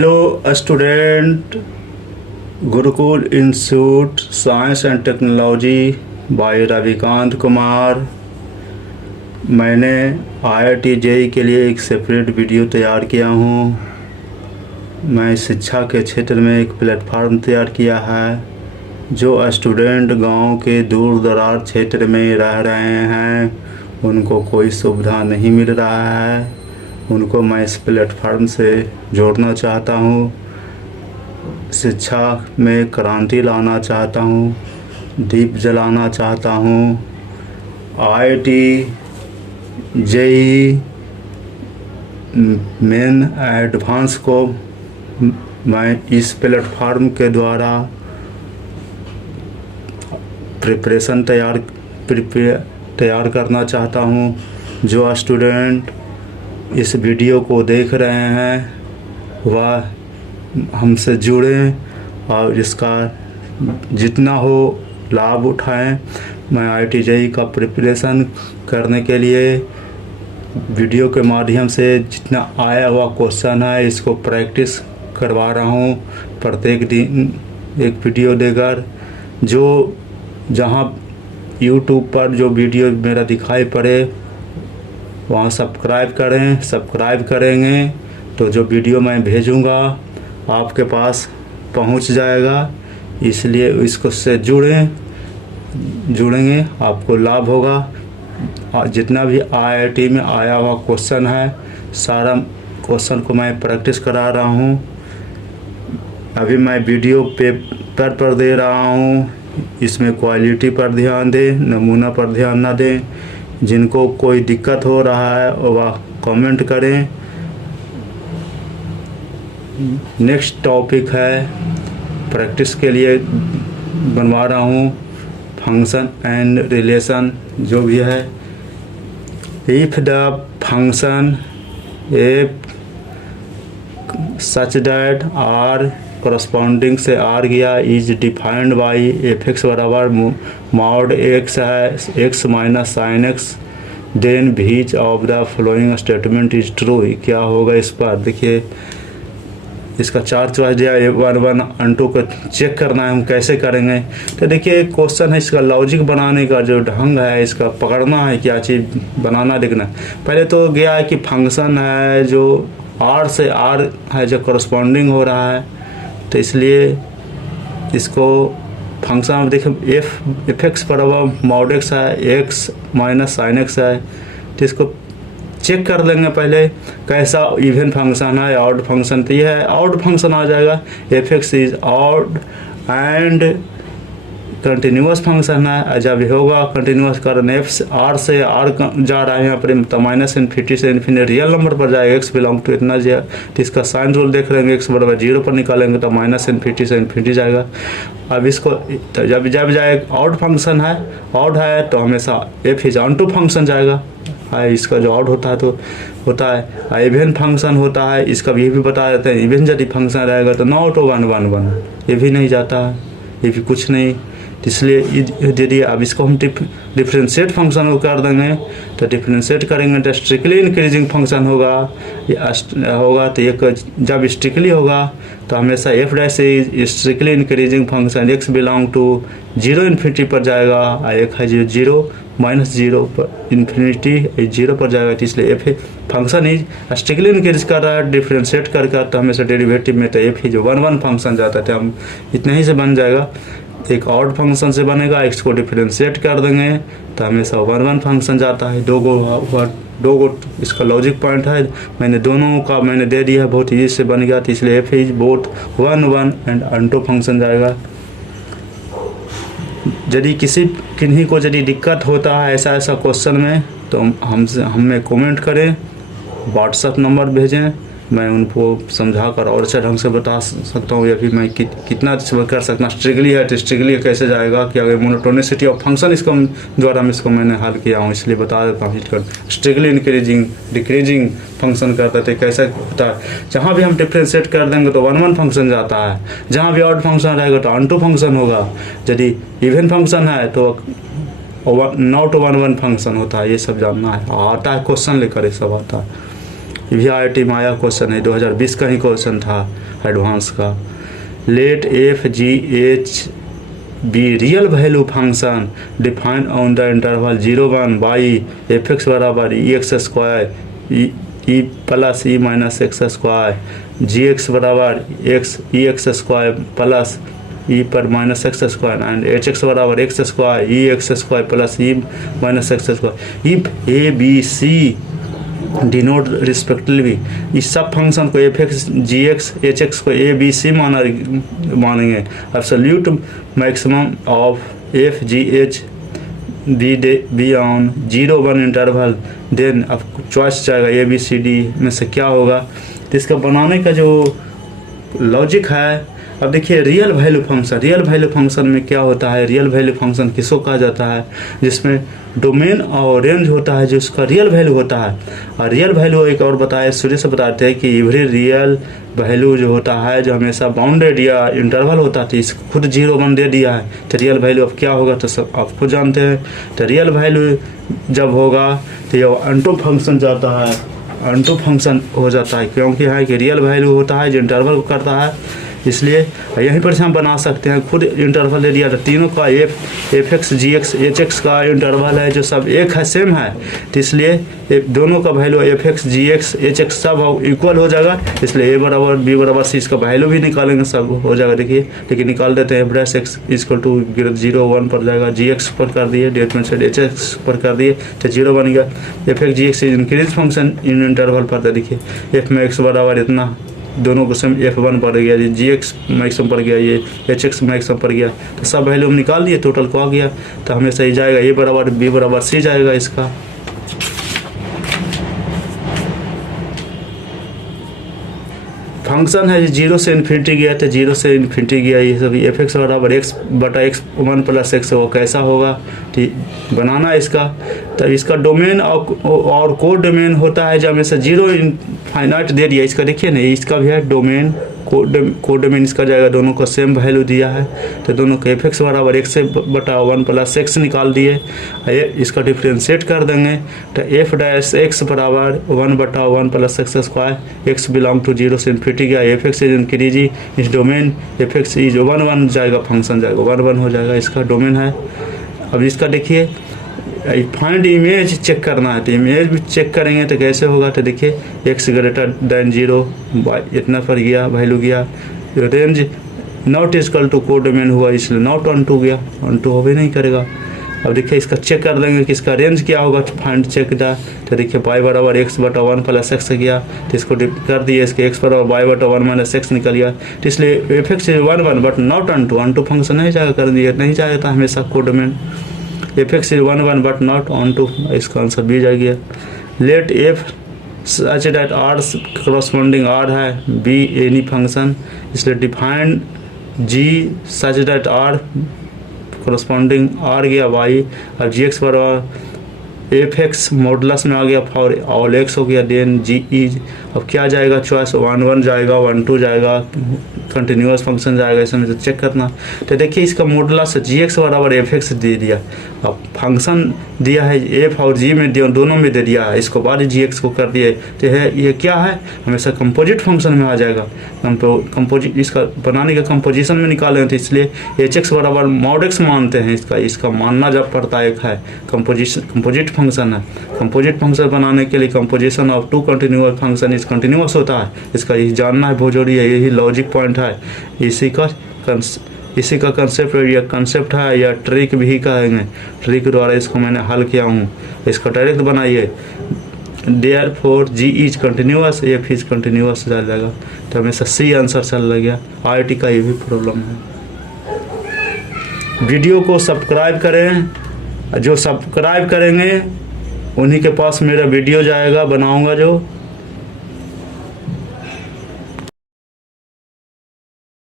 Hello student, Gurukul institute science and technology by Ravikant Kumar. मैंने IIT JEE के लिए एक सेपरेट वीडियो तैयार किया हूँ। मैं शिक्षा के क्षेत्र में एक प्लेटफार्म तैयार किया है। जो स्टूडेंट गांव के दूर दराज क्षेत्र में रह रहे हैं, उनको कोई सुविधा नहीं मिल रहा है, उनको मैं इस प्लेटफार्म से जोड़ना चाहता हूँ। शिक्षा में क्रांति लाना चाहता हूँ, दीप जलाना चाहता हूँ। IIT JEE मेन एडवांस को मैं इस प्लेटफार्म के द्वारा प्रिपरेशन तैयार करना चाहता हूँ। जो स्टूडेंट इस वीडियो को देख रहे हैं वह हमसे जुड़ें और इसका जितना हो लाभ उठाएं। मैं IIT JEE का प्रिपरेशन करने के लिए वीडियो के माध्यम से जितना आया हुआ क्वेश्चन है इसको प्रैक्टिस करवा रहा हूँ। प्रत्येक दिन एक वीडियो देकर जो जहाँ YouTube पर जो वीडियो मेरा दिखाई पड़े वहाँ सब्सक्राइब करेंगे तो जो वीडियो मैं भेजूँगा आपके पास पहुँच जाएगा। इसलिए इसको से जुड़ेंगे आपको लाभ होगा। जितना भी IIT में आया हुआ क्वेश्चन है सारा क्वेश्चन को मैं प्रैक्टिस करा रहा हूँ। अभी मैं वीडियो पेपर पर दे रहा हूँ, इसमें क्वालिटी पर ध्यान दें, नमूना पर ध्यान ना दें। जिनको कोई दिक्कत हो रहा है वह कमेंट करें। नेक्स्ट टॉपिक है, प्रैक्टिस के लिए बनवा रहा हूँ फंक्शन एंड रिलेशन जो भी है। If the function f such that R corresponding से आर गया इज डिफाइंड बाई एफ(x) बराबर मॉड x है x minus sine x, then which of the following statement is true. क्या होगा इस पर देखिए, इसका 4 चॉइस दिया, 1 1 और 2 को चेक करना है। हम कैसे करेंगे तो देखिए क्वेश्चन है, इसका लॉजिक बनाने का जो ढंग है इसका पकड़ना है, क्या चीज़ बनाना लिखना। पहले तो गया है कि फंक्शन है जो r से r है जो करस्पॉन्डिंग हो रहा है, तो इसलिए इसको फंक्शन देखिए एफ(x) बराबर मॉड x है x माइनस साइन x है, तो इसको चेक कर लेंगे पहले कैसा इवन फंक्शन है, ऑड फंक्शन। तो यह है ऑड फंक्शन आ जाएगा, F) is odd and continuous function है। जब होगा कंटिन्यूस कारण एफ आर से आर जा रहा है यहाँ पर तो माइनस इन्फिनिटी से इन्फिनिटी रियल नंबर पर जाएगा, x बिलोंग टू इतना जाए तो इसका साइन रूल देख लेंगे, x बराबर 0 पर निकालेंगे तो माइनस इन्फिनिटी से इन्फिनिटी जाएगा। अब इसको तो जब जाए ऑड फंक्शन है, ऑड है तो हमेशा f is onto function जाएगा। इसका जो ऑड होता है तो होता है इवन फंक्शन होता है, इसका ये भी बता देते हैं। इवन यदि फंक्शन रहेगा तो नॉट 1 1 1 ये भी नहीं जाता है, ये भी कुछ नहीं। इसलिए यदि अब इसको हम डिफरेंशिएट फंक्शन को कर देंगे तो डिफरेंशिएट करेंगे तो स्ट्रिक्टली इंक्रीजिंग फंक्शन होगा तो एक जब स्ट्रिक्टली होगा तो हमेशा f' is strictly increasing function, x belong to 0 infinity पर जाएगा और एक है 0 माइनस 0 पर इन्फिनिटी 0 पर जाएगा। तो इसलिए f फंक्शन ही स्ट्रिक्टली इंक्रीज कर रहा है डिफरेंशिएट करके, तो हमेशा डेरिवेटिव में तो f ही जो 1 1 फंक्शन जाता है हम इतना ही से बन जाएगा। एक ऑड फंक्शन से बनेगा, x को डिफरेंशिएट कर देंगे तो हमेशा 1 1 फंक्शन जाता है। दो गो इसका लॉजिक पॉइंट है, मैंने दोनों का मैंने दे दिया, बहुत ईजी से बन गया। तो इसलिए F is both 1 1 and on function जाएगा। यदि किन्हीं को यदि दिक्कत होता है ऐसा क्वेश्चन में तो हमें कमेंट करें, व्हाट्सएप नंबर भेजें, मैं उनको समझा कर और अच्छे ढंग से बता सकता हूँ या फिर मैं कितना कर सकता। स्ट्रिक्टली है तो स्ट्रिक्टली कैसे जाएगा कि अगर मोनोटोनिसिटी ऑफ फंक्शन इसको द्वारा मैंने हल किया हूँ, इसलिए बता देता हूँ। स्ट्रिक्टली इंक्रीजिंग डिक्रीजिंग फंक्शन करते थे कैसे होता है। जहाँ भी हम डिफ्रेंशिएट कर देंगे तो 1 1 फंक्शन जाता है, जहाँ भी ऑड फंक्शन रहेगा तो ऑन टू फंक्शन होगा। यदि इवन फंक्शन है तो नॉट 1 1 फंक्शन होता है। ये सब जानना है, आता है क्वेश्चन लेकर ये सब आता है। ये भी IIT में आया क्वेश्चन है, 2020 का ही क्वेश्चन था एडवांस का। Let F ji H be real value function defined on the interval 0-1 by F X बराबर E X square E plus E minus X square G x बराबर X E X square plus E पर minus X square and H x बराबर X square E X square plus E minus X square if A B C denote respectively. इस सब function को f x g x h x को A B C मानेंगे। Absolute maximum of f ji H b on 0-1 interval, then अब choice जाएगा A B C D में से क्या होगा। तो इसका बनाने का जो लॉजिक है, अब देखिए रियल वैल्यू फंक्शन में क्या होता है, रियल वैल्यू फंक्शन किसको कहा जाता है, जिसमें डोमेन और रेंज होता है, जिसका रियल वैल्यू होता है। और रियल वैल्यू एक और बताए शुरू से बताते हैं कि एवरी रियल वैल्यू जो होता है, जो हमेशा बाउंडेड या इंटरवल होता है, तो इसको खुद 0-1 दे दिया है। तो रियल वैल्यू अब क्या होगा तो सब आप खुद जानते हैं। तो रियल वैल्यू जब होगा तो ये अनटू फंक्शन जाता है, अनटू फंक्शन हो जाता है, क्योंकि है कि रियल वैल्यू होता है जो इंटरवल को करता है, इसलिए यहीं पर से हम बना सकते हैं। खुद इंटरवल दे दिया था, तीनों का F x g x h x का इंटरवल है जो सब एक है, सेम है, तो इसलिए दोनों का value F x g x h x सब इक्वल हो जाएगा। इसलिए ए बराबर बी बराबर सी, इसका वैल्यू भी निकालेंगे, सब हो जाएगा। देखिए लेकिन निकाल देते हैं, ब्रैस एक्स इक्वल टू 0-1 पर जाएगा, जी एक्स पर कर दिए, डेट में से एच एक्स पर कर दिए तो 0 बन गया। F x g x increase function in interval पर, देखिए एफ में एक्स बराबर इतना, दोनों को सेम F1 पर गया, जी एक्स मैक्सिमम पर गया, ये एच एक्स मैक्सिमम पर गया, तो सब वैल्यू हम निकाल दिए, टोटल को आ गया। तो हमें सही जाएगा ए बराबर बी बराबर सी जाएगा इसका। फंक्शन है 0 से इन्फिनिटी गया, तो 0 से इन्फिनिटी गया, ये सभी एफ एक्स बराबर एक्स बटा एक्स 1 प्लस एक्स वो कैसा होगा, ठीक बनाना इसका। तो इसका डोमेन और कोड डोमेन होता है जो हमेशा 0 इनफाइनाइट दे दिया। इसका देखिए ना, इसका भी है डोमेन, कोड डोमेन इसका जाएगा, दोनों का सेम वैल्यू दिया है, तो दोनों का एफ एक्स बराबर एक्स बटा 1 प्लस एक्स निकाल दिए। इसका डिफ्रेंशिएट कर देंगे, तो एफ डैश एक्स बराबर 1 बटा 1 plus x square, x belong to 0 से इन्फिनिटी गया, एफ एक्स इज इंक्रीजिंग इस डोमेन, एफ एक्स इज 1-1 जाएगा, फंक्शन जाएगा 1-1 हो जाएगा, इसका डोमेन है। अब इसका देखिए फाइंड इमेज चेक करना है, तो इमेज भी चेक करेंगे तो कैसे होगा, तो देखिए एक्स ग्रेटर दैन 0 इतना पर गया, वैल्यू गया, range not equal to codomain हुआ, इसलिए नॉट ऑन टू गया, ऑन टू हो भी नहीं करेगा। अब देखिए इसका चेक कर देंगे कि इसका रेंज क्या होगा, फाइंड चेक दा, तो देखिए y बराबर एक्स बटा 1 प्लस एक्स गया, तो इसको कर दिए, इसके x बराबर y बटा 1 माइनस एक्स निकल गया, तो इसलिए f x 1-1 but not onto function नहीं जाएगा, कर दिया नहीं जाएगा था हमेशा codomain. F x 1-1 but not onto, इसका आंसर भी जा गया। Let f such that R corresponding R है बी एनी फंक्शन, इसलिए defined g such that R corresponding R गया वाई, और जी एक्स बराबर एफ एक्स मॉडुलस में आ गया फॉर ऑल एक्स हो गया, देन जी इज, अब क्या जाएगा चॉइस 1-1 जाएगा, 1-2 जाएगा, कंटिन्यूस फंक्शन जाएगा, इसमें तो चेक करना। तो देखिए इसका मॉडुलस जी एक्स बराबर एफ एक्स दे दिया, अब फंक्शन दिया है एफ और जी में दोनों में दे दिया है, इसको बाद जी एक्स को कर दिए, तो ये क्या है हमेशा कंपोजिट फंक्शन में आ जाएगा। कंपोजिट इसका बनाने का कंपोजिशन में निकाले, तो इसलिए एच एक्स बराबर मॉड एक्स मानते हैं, इसका मानना जब पड़ता है, एक है कंपोजिट फंक्शन है। कंपोजिट फंक्शन बनाने के लिए composition of two continuous function is continuous होता है, इसका ये जानना है बहुत जरूरी है, यही लॉजिक पॉइंट है, इसी का कंसेप्ट है या ट्रिक भी कहेंगे, ट्रिक द्वारा इसको मैंने हल किया हूँ। इसका डायरेक्ट बनाइए, therefore g is continuous, f is continuous चल जाएगा, तो हमेशा सी आंसर चल गया। IIT का ये भी प्रॉब्लम है। वीडियो को सब्सक्राइब करें, जो सब्सक्राइब करेंगे उन्हीं के पास मेरा वीडियो जाएगा बनाऊंगा जो,